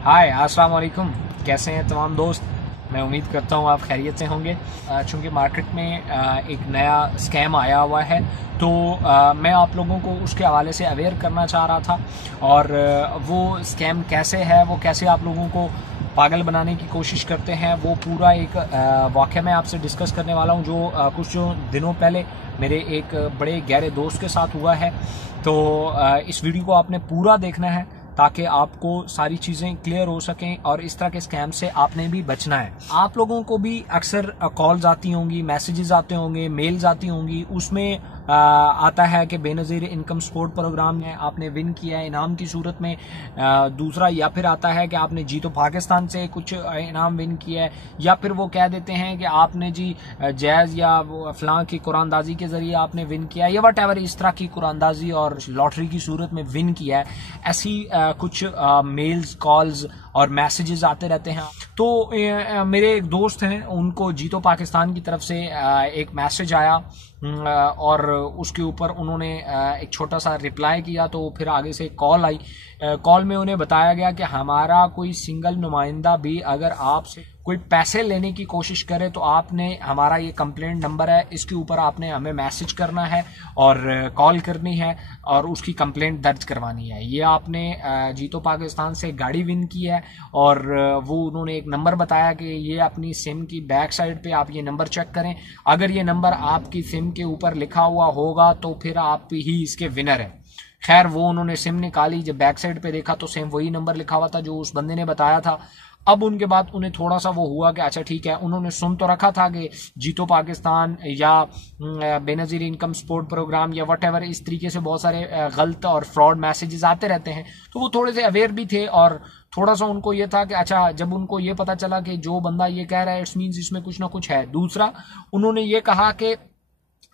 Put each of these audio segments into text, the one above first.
हाय अस्सलाम वालेकुम। कैसे हैं तमाम दोस्त। मैं उम्मीद करता हूँ आप खैरियत से होंगे। चूँकि मार्केट में एक नया स्कैम आया हुआ है तो मैं आप लोगों को उसके हवाले से अवेयर करना चाह रहा था। और वो स्कैम कैसे है, वो कैसे आप लोगों को पागल बनाने की कोशिश करते हैं, वो पूरा एक वाक़या मैं आपसे डिस्कस करने वाला हूँ जो कुछ दिनों पहले मेरे एक बड़े गहरे दोस्त के साथ हुआ है। तो इस वीडियो को आपने पूरा देखना है ताकि आपको सारी चीज़ें क्लियर हो सकें और इस तरह के स्कैम से आपने भी बचना है। आप लोगों को भी अक्सर कॉल्स आती होंगी, मैसेजेस आते होंगे, मेल्स आती होंगी, उसमें आता है कि बेनज़ीर इनकम सपोर्ट प्रोग्राम में आपने विन किया है इनाम की सूरत में। दूसरा या फिर आता है कि आपने जी तो पाकिस्तान से कुछ इनाम विन किया है, या फिर वो कह देते हैं कि आपने जी जैज़ या फलां की कुरानदाजी के ज़रिए आपने विन किया है, या वट एवर इस तरह की कुरानदाजी और लॉटरी की सूरत में विन किया है। ऐसी कुछ मेल्स, कॉल्स और मैसेजेस आते रहते हैं। तो मेरे एक दोस्त हैं, उनको जीतो पाकिस्तान की तरफ से एक मैसेज आया और उसके ऊपर उन्होंने एक छोटा सा रिप्लाई किया। तो फिर आगे से कॉल आई। कॉल में उन्हें बताया गया कि हमारा कोई सिंगल नुमाइंदा भी अगर आपसे कोई पैसे लेने की कोशिश करे तो आपने हमारा ये कंप्लेंट नंबर है, इसके ऊपर आपने हमें मैसेज करना है और कॉल करनी है और उसकी कंप्लेंट दर्ज करवानी है। ये आपने जीतो पाकिस्तान से गाड़ी विन की है और वो उन्होंने एक नंबर बताया कि ये अपनी सिम की बैक साइड पे आप ये नंबर चेक करें। अगर ये नंबर आपकी सिम के ऊपर लिखा हुआ होगा तो फिर आप ही इसके विनर हैं। खैर वो उन्होंने सिम निकाली, जब बैक साइड पे देखा तो सेम वही नंबर लिखा हुआ था जो उस बंदे ने बताया था। अब उनके बाद उन्हें थोड़ा सा वो हुआ कि अच्छा ठीक है, उन्होंने सुन तो रखा था कि जीतो पाकिस्तान या बेनज़ीर इनकम सपोर्ट प्रोग्राम या वट एवर इस तरीके से बहुत सारे गलत और फ्रॉड मैसेजेस आते रहते हैं। तो वो थोड़े से अवेयर भी थे और थोड़ा सा उनको ये था कि अच्छा, जब उनको ये पता चला कि जो बंदा ये कह रहा है इट्स मीन्स इसमें कुछ ना कुछ है। दूसरा उन्होंने ये कहा कि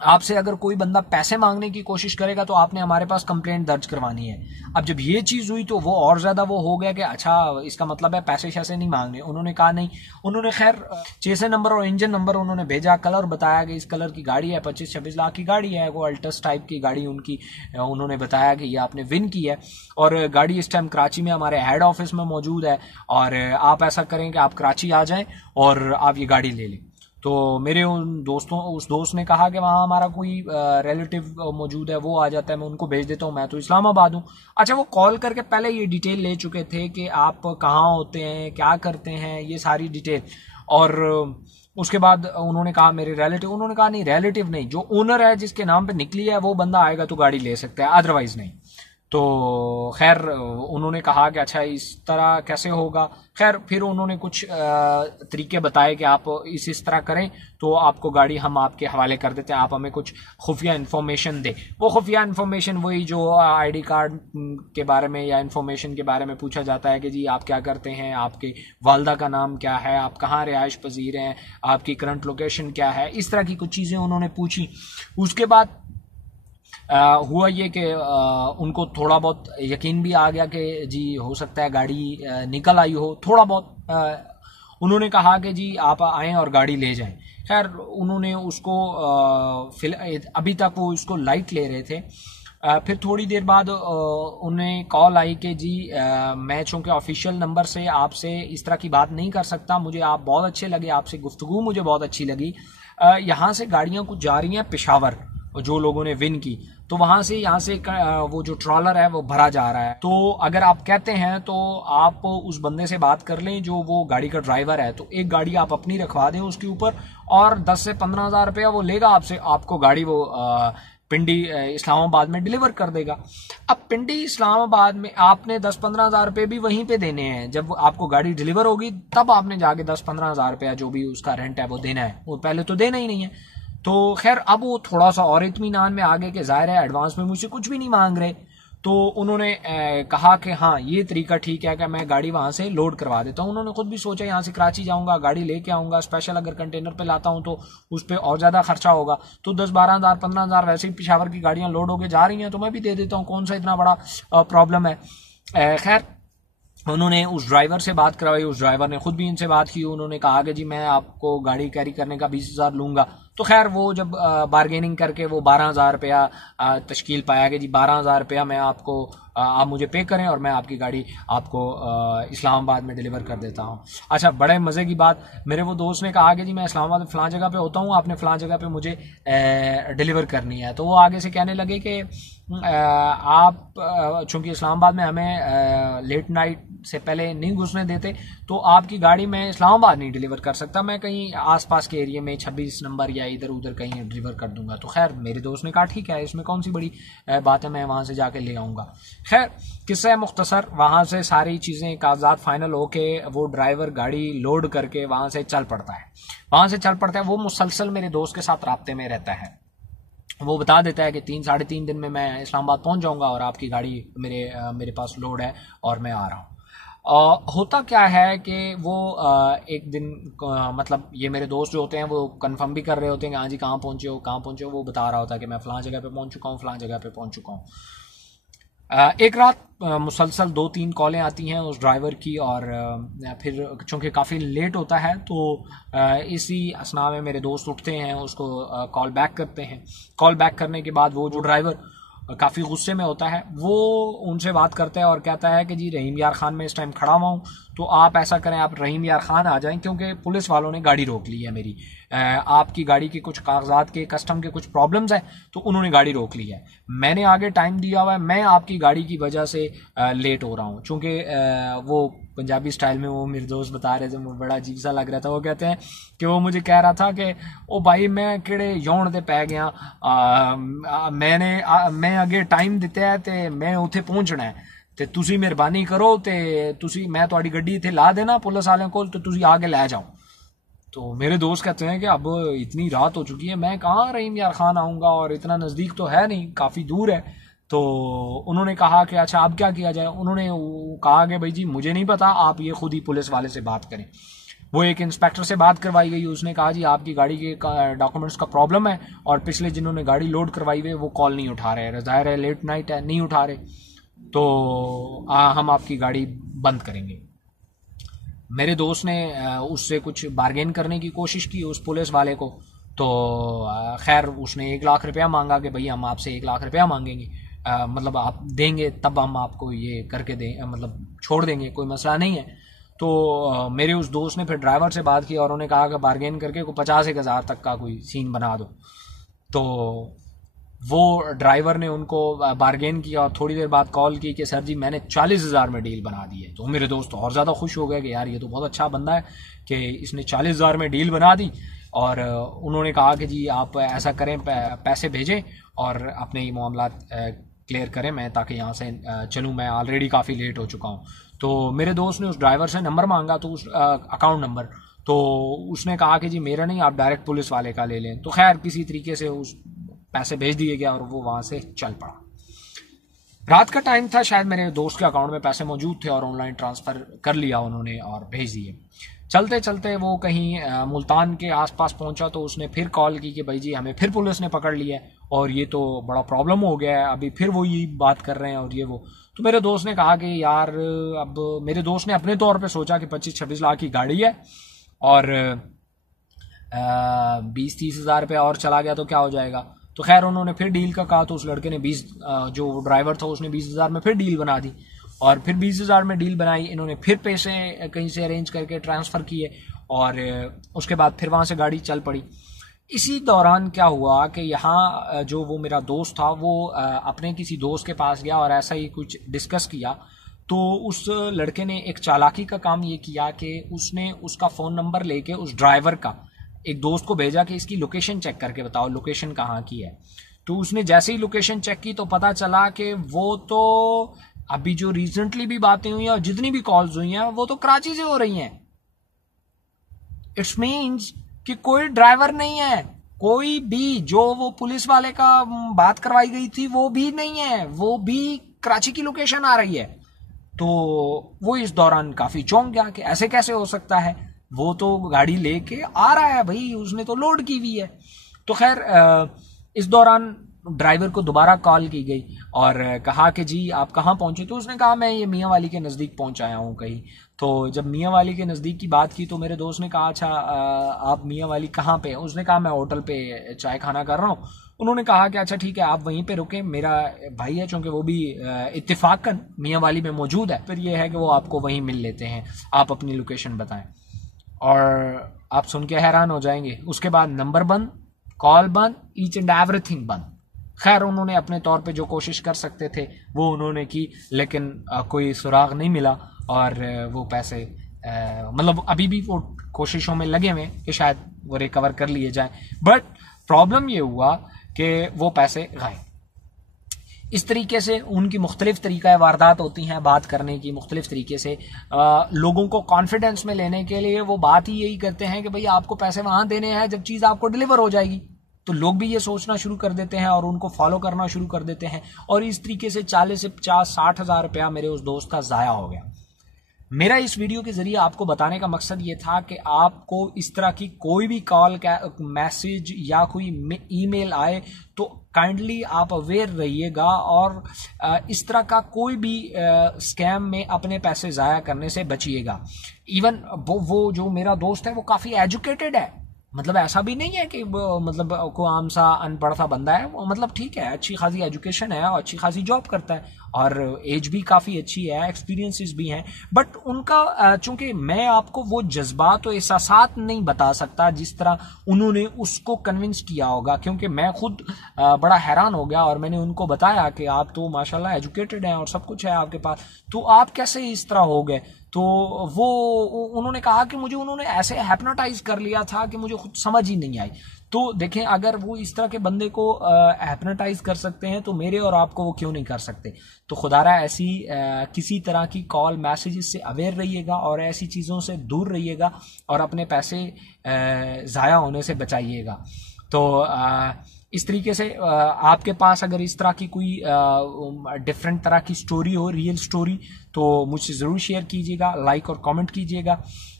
आपसे अगर कोई बंदा पैसे मांगने की कोशिश करेगा तो आपने हमारे पास कंप्लेंट दर्ज करवानी है। अब जब ये चीज़ हुई तो वो और ज़्यादा वो हो गया कि अच्छा इसका मतलब है पैसे शैसे नहीं मांगने। उन्होंने कहा नहीं। उन्होंने खैर चेसे नंबर और इंजन नंबर उन्होंने भेजा, कलर बताया कि इस कलर की गाड़ी है, 25-26 लाख की गाड़ी है, वो अल्टस टाइप की गाड़ी उनकी। उन्होंने बताया कि ये आपने विन की है और गाड़ी इस टाइम कराची में हमारे हेड ऑफिस में मौजूद है और आप ऐसा करें कि आप कराची आ जाएं और आप ये गाड़ी ले लें। तो मेरे उस दोस्त ने कहा कि वहाँ हमारा कोई रिलेटिव मौजूद है, वो आ जाता है, मैं उनको भेज देता हूँ, मैं तो इस्लामाबाद हूँ। अच्छा, वो कॉल करके पहले ये डिटेल ले चुके थे कि आप कहाँ होते हैं, क्या करते हैं, ये सारी डिटेल। और उसके बाद उन्होंने कहा मेरे रिलेटिव, उन्होंने कहा नहीं रिलेटिव नहीं, जो ओनर है जिसके नाम पे निकली है वो बंदा आएगा तो गाड़ी ले सकता है, अदरवाइज नहीं। तो खैर उन्होंने कहा कि अच्छा इस तरह कैसे होगा। खैर फिर उन्होंने कुछ तरीके बताए कि आप इस तरह करें तो आपको गाड़ी हम आपके हवाले कर देते हैं, आप हमें कुछ खुफिया इन्फॉर्मेशन दें। वो खुफिया इन्फॉर्मेशन वही जो आईडी कार्ड के बारे में या इन्फॉर्मेशन के बारे में पूछा जाता है कि जी आप क्या करते हैं, आपके वालदा का नाम क्या है, आप कहाँ रिहाइश पजीर हैं, आपकी करंट लोकेशन क्या है, इस तरह की कुछ चीज़ें उन्होंने पूछी। उसके बाद हुआ ये कि उनको थोड़ा बहुत यकीन भी आ गया कि जी हो सकता है गाड़ी निकल आई हो थोड़ा बहुत। उन्होंने कहा कि जी आप आएँ और गाड़ी ले जाएं। खैर उन्होंने उसको अभी तक वो उसको लाइट ले रहे थे। फिर थोड़ी देर बाद उन्हें कॉल आई कि जी मैं चूँकि ऑफिशियल नंबर से आपसे इस तरह की बात नहीं कर सकता, मुझे आप बहुत अच्छे लगे, आपसे गुफ्तगू मुझे बहुत अच्छी लगी। यहाँ से गाड़ियाँ कुछ जा रही हैं पेशावर, जो लोगों ने विन की, तो वहां से यहाँ से वो जो ट्रॉलर है वो भरा जा रहा है। तो अगर आप कहते हैं तो आप उस बंदे से बात कर लें जो वो गाड़ी का ड्राइवर है, तो एक गाड़ी आप अपनी रखवा दें उसके ऊपर और 10 से 15 हज़ार रुपया वो लेगा आपसे, आपको गाड़ी वो पिंडी इस्लामाबाद में डिलीवर कर देगा। अब पिंडी इस्लामाबाद में आपने 10-15 हज़ार रुपये भी वहीं पे देने हैं। जब आपको गाड़ी डिलीवर होगी तब आपने जाके 10-15 हज़ार रुपया जो भी उसका रेंट है वो देना है, वो पहले तो देना ही नहीं है। तो खैर अब वो थोड़ा सा और इत्मीनान में आगे के जाहिर है एडवांस में मुझसे कुछ भी नहीं मांग रहे। तो उन्होंने कहा कि हाँ ये तरीका ठीक है कि मैं गाड़ी वहाँ से लोड करवा देता हूँ। उन्होंने खुद भी सोचा यहाँ से कराची जाऊँगा, गाड़ी लेके आऊँगा, स्पेशल अगर कंटेनर पे लाता हूँ तो उस पर और ज़्यादा खर्चा होगा, तो 10-12 हज़ार 15 हज़ार वैसे ही पेशावर की गाड़ियाँ लोड होके जा रही हैं तो मैं भी दे देता हूँ, कौन सा इतना बड़ा प्रॉब्लम है। खैर उन्होंने उस ड्राइवर से बात करवाई, उस ड्राइवर ने खुद भी इनसे बात की। उन्होंने कहा कि जी मैं आपको गाड़ी कैरी करने का 20,000 लूँगा। तो खैर वो जब बारगेनिंग करके वो 12,000 रुपया तश्कील पाया कि जी 12,000 रुपया मैं आपको आप मुझे पे करें और मैं आपकी गाड़ी आपको इस्लामाबाद में डिलीवर कर देता हूँ। अच्छा, बड़े मज़े की बात, मेरे वो दोस्त ने कहा कि जी मैं इस्लामाबाद में फ़लाँ जगह पे होता हूँ, आपने फ़लाँ जगह पे मुझे डिलीवर करनी है। तो वो आगे से कहने लगे कि आप चूँकि इस्लामाबाद में हमें लेट नाइट से पहले नहीं घुसने देते, तो आपकी गाड़ी मैं इस्लामाबाद नहीं डिलीवर कर सकता, मैं कहीं आसपास के एरिया में 26 नंबर या इधर उधर कहीं डिलीवर कर दूंगा। तो खैर मेरे दोस्त ने कहा ठीक है, इसमें कौन सी बड़ी बात है, मैं वहाँ से जाके ले आऊँगा। खैर किस्सा मुख्तसर, वहाँ से सारी चीज़ें कागजात फाइनल होके वो ड्राइवर गाड़ी लोड करके वहाँ से चल पड़ता है। वो मुसलसल मेरे दोस्त के साथ राब्ते में रहता है। वो बता देता है कि 3-3.5 दिन में मैं इस्लामाबाद पहुँच जाऊँगा और आपकी गाड़ी मेरे पास लोड है और मैं आ रहा हूँ। होता क्या है कि वो एक दिन मतलब ये मेरे दोस्त जो होते हैं वो कंफर्म भी कर रहे होते हैं कि हाँ जी कहाँ पहुँचे हो, वो बता रहा होता है कि मैं फ़लाँ जगह पे पहुँच चुका हूँ। एक रात मुसलसल 2-3 कॉलें आती हैं उस ड्राइवर की, और फिर चूँकि काफ़ी लेट होता है तो इसी असना में मेरे दोस्त उठते हैं, उसको कॉल बैक करते हैं। कॉल बैक करने के बाद वो जो ड्राइवर काफ़ी गुस्से में होता है वो उनसे बात करता है और कहता है कि जी रहीम यार खान मैं इस टाइम खड़ा हुआ हूँ, तो आप ऐसा करें, आप रहीम यार खान आ जाएं क्योंकि पुलिस वालों ने गाड़ी रोक ली है मेरी। आपकी गाड़ी के कुछ कागजात के कस्टम के कुछ प्रॉब्लम्स हैं तो उन्होंने गाड़ी रोक ली है। मैंने आगे टाइम दिया हुआ है, मैं आपकी गाड़ी की वजह से लेट हो रहा हूँ। चूँकि वो पंजाबी स्टाइल में वो मेरे दोस्त बता रहे थे, बड़ा अजीब सा लग रहा था। वो कहते हैं कि वो मुझे कह रहा था कि ओ भाई मैं किहड़े यौन ते पै गया, मैं अगे टाइम दिता है ते मैं उत्थे पहुंचना है ते तुसी मेहरबानी करो ते तुसी मैं तुहाडी गड्डी इत्थे ला देना पुलिस वालों को, तो तुसी आके ले जाओ। तो मेरे दोस्त कहते हैं कि अब इतनी रात हो चुकी है, मैं कहाँ रहीम यार खान आऊँगा और इतना नज़दीक तो है नहीं, काफ़ी दूर है। तो उन्होंने कहा कि अच्छा अब क्या किया जाए। उन्होंने कहा कि भाई जी मुझे नहीं पता, आप ये खुद ही पुलिस वाले से बात करें। वो एक इंस्पेक्टर से बात करवाई गई, उसने कहा जी आपकी गाड़ी के डॉक्यूमेंट्स का प्रॉब्लम है और पिछले जिन्होंने गाड़ी लोड करवाई हुई वो कॉल नहीं उठा रहे, ज़ाहिर है लेट नाइट है, नहीं उठा रहे, तो हम आपकी गाड़ी बंद करेंगे। मेरे दोस्त ने उससे कुछ बार्गेन करने की कोशिश की उस पुलिस वाले को, तो खैर उसने 1 लाख रुपया मांगा कि भाई हम आपसे 1 लाख रुपया मांगेंगे, मतलब आप देंगे तब हम आपको ये करके दें, मतलब छोड़ देंगे, कोई मसला नहीं है। तो मेरे उस दोस्त ने फिर ड्राइवर से बात की और उन्होंने कहा कि बार्गेन करके को 50,000 तक का कोई सीन बना दो। तो वो ड्राइवर ने उनको बार्गेन किया और थोड़ी देर बाद कॉल की कि सर जी मैंने 40,000 में डील बना दी है। तो मेरे दोस्त और ज़्यादा खुश हो गए कि यार ये तो बहुत अच्छा बंदा है कि इसने 40,000 में डील बना दी। और उन्होंने कहा कि जी आप ऐसा करें, पैसे भेजें और अपने ये मामला क्लियर करें मैं ताकि यहाँ से चलूँ, मैं ऑलरेडी काफ़ी लेट हो चुका हूँ। तो मेरे दोस्त ने उस ड्राइवर से नंबर मांगा, तो उस अकाउंट नंबर, तो उसने कहा कि जी मेरा नहीं, आप डायरेक्ट पुलिस वाले का ले लें। तो खैर किसी तरीके से उस पैसे भेज दिए गया और वो वहाँ से चल पड़ा। रात का टाइम था, शायद मेरे दोस्त के अकाउंट में पैसे मौजूद थे और ऑनलाइन ट्रांसफ़र कर लिया उन्होंने और भेज दिए। चलते चलते वो कहीं मुल्तान के आसपास पहुंचा तो उसने फिर कॉल की कि भाई जी हमें फिर पुलिस ने पकड़ लिया है और ये तो बड़ा प्रॉब्लम हो गया है, अभी फिर वो यही बात कर रहे हैं और ये वो। तो मेरे दोस्त ने कहा कि यार, अब मेरे दोस्त ने अपने तौर पे सोचा कि 25-26 लाख की गाड़ी है और 20-30 हज़ार रुपया और चला गया तो क्या हो जाएगा। तो खैर उन्होंने फिर डील का कहा, तो उस लड़के ने जो ड्राइवर था उसने 20,000 में फिर डील बना दी और फिर 20,000 में डील बनाई। इन्होंने फिर पैसे कहीं से अरेंज करके ट्रांसफ़र किए और उसके बाद फिर वहाँ से गाड़ी चल पड़ी। इसी दौरान क्या हुआ कि यहाँ जो वो मेरा दोस्त था वो अपने किसी दोस्त के पास गया और ऐसा ही कुछ डिस्कस किया। तो उस लड़के ने एक चालाकी का काम ये किया कि उसने उसका फ़ोन नंबर लेके उस ड्राइवर का एक दोस्त को भेजा कि इसकी लोकेशन चेक करके बताओ लोकेशन कहाँ की है। तो उसने जैसे ही लोकेशन चेक की तो पता चला कि वो तो अभी जो रिसेंटली भी बातें हुई हैं और जितनी भी कॉल्स हुई हैं वो तो कराची से हो रही हैं। इट्स मीन्स कि कोई ड्राइवर नहीं है, कोई भी जो वो पुलिस वाले का बात करवाई गई थी वो भी नहीं है, वो भी कराची की लोकेशन आ रही है। तो वो इस दौरान काफी चौंक गया कि ऐसे कैसे हो सकता है, वो तो गाड़ी लेके आ रहा है भाई, उसने तो लोड की हुई है। तो खैर इस दौरान ड्राइवर को दोबारा कॉल की गई और कहा कि जी आप कहाँ पहुंचे, तो उसने कहा मैं ये मियाँ वाली के नज़दीक पहुंच आया हूँ कहीं। तो जब मियाँ वाली के नज़दीक की बात की तो मेरे दोस्त ने कहा अच्छा आप मियाँ वाली कहाँ पे हैं? उसने कहा मैं होटल पे चाय खाना कर रहा हूँ। उन्होंने कहा कि अच्छा ठीक है आप वहीं पे रुकें, मेरा भाई है चूँकि वो भी इत्तेफाकन मियाँ वाली में मौजूद है, फिर ये है कि वो आपको वहीं मिल लेते हैं, आप अपनी लोकेशन बताएं। और आप सुन के हैरान हो जाएंगे, उसके बाद नंबर बंद, कॉल बंद, ईच एंड एवरीथिंग बंद। खैर उन्होंने अपने तौर पे जो कोशिश कर सकते थे वो उन्होंने की, लेकिन कोई सुराग नहीं मिला और वो पैसे मतलब अभी भी वो कोशिशों में लगे हुए कि शायद वो रिकवर कर लिए जाए। बट प्रॉब्लम ये हुआ कि वो पैसे गायब। इस तरीके से उनकी मुख्तलिफ तरीक़ा वारदात होती हैं बात करने की, मुख्तलिफ तरीके से लोगों को कॉन्फिडेंस में लेने के लिए वो बात ही यही करते हैं कि भाई आपको पैसे वहां देने हैं जब चीज़ आपको डिलीवर हो जाएगी। तो लोग भी ये सोचना शुरू कर देते हैं और उनको फॉलो करना शुरू कर देते हैं, और इस तरीके से 40 से 50-60 हज़ार रुपया मेरे उस दोस्त का ज़ाया हो गया। मेरा इस वीडियो के जरिए आपको बताने का मकसद ये था कि आपको इस तरह की कोई भी कॉल, मैसेज या कोई ईमेल आए तो काइंडली आप अवेयर रहिएगा और इस तरह का कोई भी स्कैम में अपने पैसे ज़ाया करने से बचिएगा। इवन वो जो मेरा दोस्त है वो काफ़ी एजुकेटेड है, मतलब ऐसा भी नहीं है कि मतलब को आम सा अनपढ़ सा बंदा है, मतलब ठीक है, अच्छी खासी एजुकेशन है और अच्छी खासी जॉब करता है और एज भी काफ़ी अच्छी है, एक्सपीरियंसेस भी हैं। बट उनका चूंकि मैं आपको वो जज्बात और एहसासात नहीं बता सकता जिस तरह उन्होंने उसको कन्विंस किया होगा, क्योंकि मैं खुद बड़ा हैरान हो गया और मैंने उनको बताया कि आप तो माशाल्लाह एजुकेटेड हैं और सब कुछ है आपके पास, तो आप कैसे इस तरह हो गए। तो वो उन्होंने कहा कि मुझे उन्होंने ऐसे हैप्नोटाइज कर लिया था कि मुझे खुद समझ ही नहीं आई। तो देखें, अगर वो इस तरह के बंदे को हैप्नोटाइज कर सकते हैं तो मेरे और आपको वो क्यों नहीं कर सकते। तो खुदारा ऐसी किसी तरह की कॉल मैसेजेस से अवेयर रहिएगा और ऐसी चीज़ों से दूर रहिएगा और अपने पैसे ज़ाया होने से बचाइएगा। तो इस तरीके से आपके पास अगर इस तरह की कोई डिफरेंट तरह की स्टोरी हो, रियल स्टोरी, तो मुझसे ज़रूर शेयर कीजिएगा, लाइक और कमेंट कीजिएगा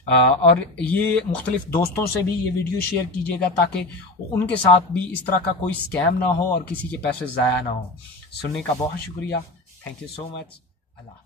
और ये मुख्तलिफ दोस्तों से भी ये वीडियो शेयर कीजिएगा ताकि उनके साथ भी इस तरह का कोई स्कैम ना हो और किसी के पैसे ज़ाया ना हो। सुनने का बहुत शुक्रिया, thank you so much, Allah.